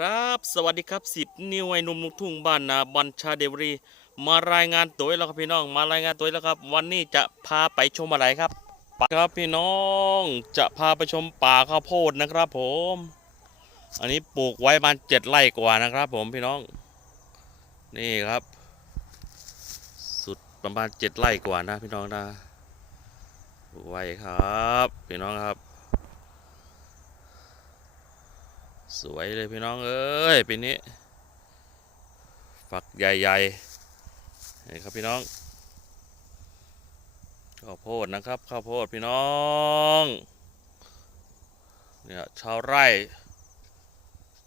ครับ สวัสดีครับสิบนิวไอ้หนุ่มลูกทุ่งบ้านนาบัญชาเดวรี มารายงานตัวแล้วครับพี่น้อง มารายงานตัวแล้วครับ วันนี้จะพาไปชมอะไรครับป่าครับพี่น้องจะพาไปชมป่าข้าวโพดนะครับ ผม อันนี้ปลูกไว้ประมาณเจ็ดไร่กว่านะครับ ผมพี่น้อง นี่ครับ สุดประมาณเจ็ดไร่กว่านะพี่น้องนะปลูกไว้ครับ พี่น้องครับ สวยเลยพี่น้องเอ้ยปีนี้ฝักใหญ่ๆนี่ครับพี่น้องข้าวโพดนะครับข้าวโพดพี่น้องเนี่ยชาวไร่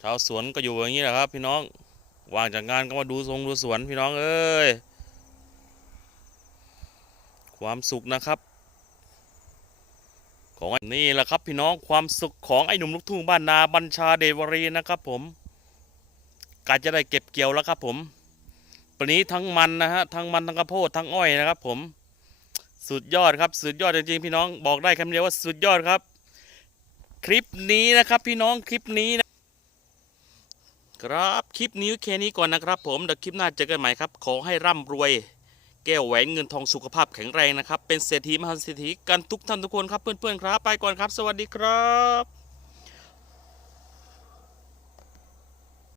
ชาวสวนก็อยู่อย่างนี้แหละครับพี่น้องว่างจากงานก็มาดูทรงดูสวนพี่น้องเอ้ยความสุขนะครับ ของนี่แหละครับพี่น้องความสุขของไอ้หนุ่มลูกทุ่งบ้านนาบัญชาเดวรีนะครับผมการจะได้เก็บเกี่ยวแล้วครับผมปีนี้ทั้งมันนะฮะทั้งมันทั้งข้าวโพดทั้งอ้อยนะครับ ผม สุดยอดครับสุดยอดจริงๆพี่น้องบอกได้คำเดียวว่าสุดยอดครับ คลิปนี้นะครับ พี่น้องคลิปนี้นะครับคลิปนี้แค่นี้ก่อนนะครับ ผมเดี๋ยวคลิปหน้าเจอกันใหม่ครับ ขอให้ร่ำรวย แก้วแหวนเงินทองสุขภาพแข็งแรงนะครับ เป็นเศรษฐีมหาเศรษฐีกันทุกท่านทุกคนครับเพื่อนๆครับ ไปก่อนครับ สวัสดีครับ